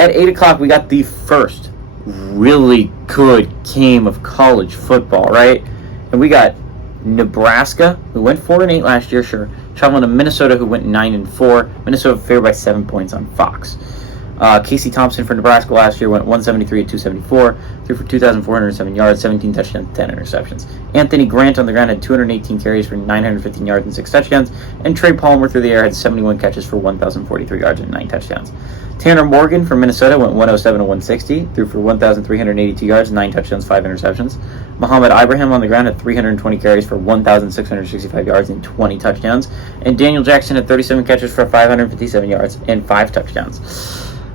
At 8 o'clock, we got the first really good game of college football, right? And we got Nebraska, who went 4-8 last year, sure, traveling to Minnesota, who went 9-4. Minnesota favored by 7 points on Fox. Casey Thompson for Nebraska last year went 173 at 274, threw for 2,407 yards, 17 touchdowns, 10 interceptions. Anthony Grant on the ground had 218 carries for 915 yards and 6 touchdowns, and Trey Palmer through the air had 71 catches for 1,043 yards and 9 touchdowns. Tanner Morgan from Minnesota went 107 at 160, threw for 1,382 yards, 9 touchdowns, 5 interceptions. Muhammad Ibrahim on the ground had 320 carries for 1,665 yards and 20 touchdowns, and Daniel Jackson had 37 catches for 557 yards and 5 touchdowns.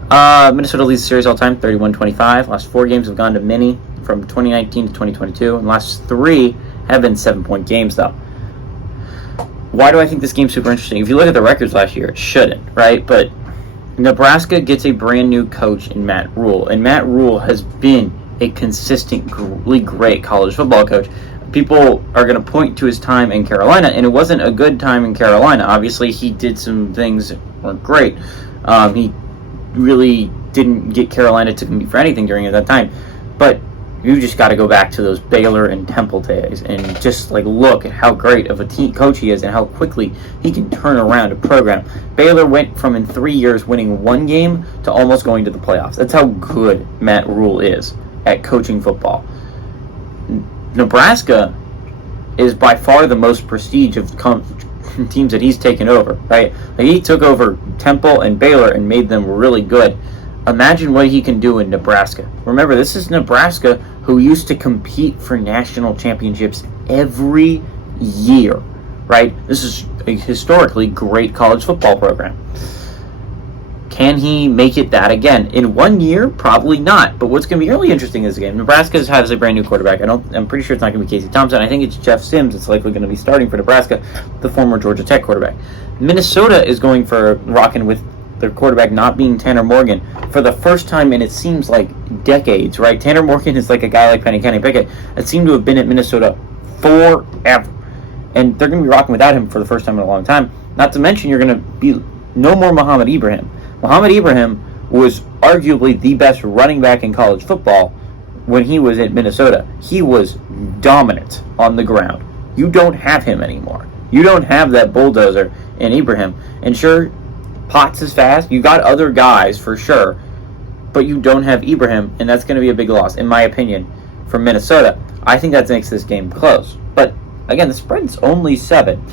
Minnesota leads the series all time, 31-25. Last 4 games have gone to Mini from 2019 to 2022, and last 3 have been 7-point games, though. Why do I think this game's super interesting? If you look at the records last year, it shouldn't, right? But Nebraska gets a brand new coach in Matt Rule, and Matt Rule has been a consistently great college football coach. People are going to point to his time in Carolina, and it wasn't a good time in Carolina. Obviously, he did some things that weren't great. He really didn't get Carolina to compete for anything during that time. But you just got to go back to those Baylor and Temple days and just look at how great of a team coach he is and how quickly he can turn around a program. Baylor went from in 3 years winning 1 game to almost going to the playoffs. That's how good Matt Rule is at coaching football. Nebraska is by far the most prestige of teams that he's taken over, right? He took over Temple and Baylor and made them really good. Imagine what he can do in Nebraska. Remember, this is Nebraska who used to compete for national championships every year, right? This is a historically great college football program. Can he make it that again? In 1 year? Probably not. But what's going to be really interesting in this game, Nebraska has a brand new quarterback. I'm pretty sure it's not going to be Casey Thompson. I think it's Jeff Sims that's likely going to be starting for Nebraska, the former Georgia Tech quarterback. Minnesota is going for rocking with their quarterback not being Tanner Morgan for the first time in it seems like decades, right? Tanner Morgan is like a guy like Kenny Pickett that seemed to have been at Minnesota forever. And they're going to be rocking without him for the first time in a long time. Not to mention you're going to be no more Muhammad Ibrahim. Muhammad Ibrahim was arguably the best running back in college football when he was at Minnesota. He was dominant on the ground. You don't have him anymore. You don't have that bulldozer in Ibrahim. And sure, Potts is fast. You got other guys for sure, but you don't have Ibrahim, and that's going to be a big loss, in my opinion, for Minnesota. I think that makes this game close. But again, the spread's only 7.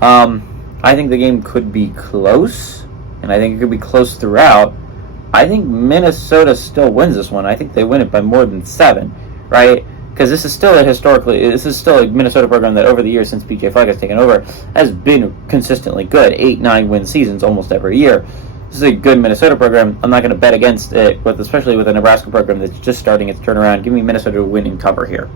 I think the game could be close, and I think it could be close throughout. I think Minnesota still wins this one. I think they win it by more than 7, right? Because this is still a Minnesota program that over the years since PJ Fleck has taken over has been consistently good. 8-9 win seasons almost every year. This is a good Minnesota program. I'm not going to bet against it, especially with a Nebraska program that's just starting its turnaround. Give me Minnesota to win and cover here.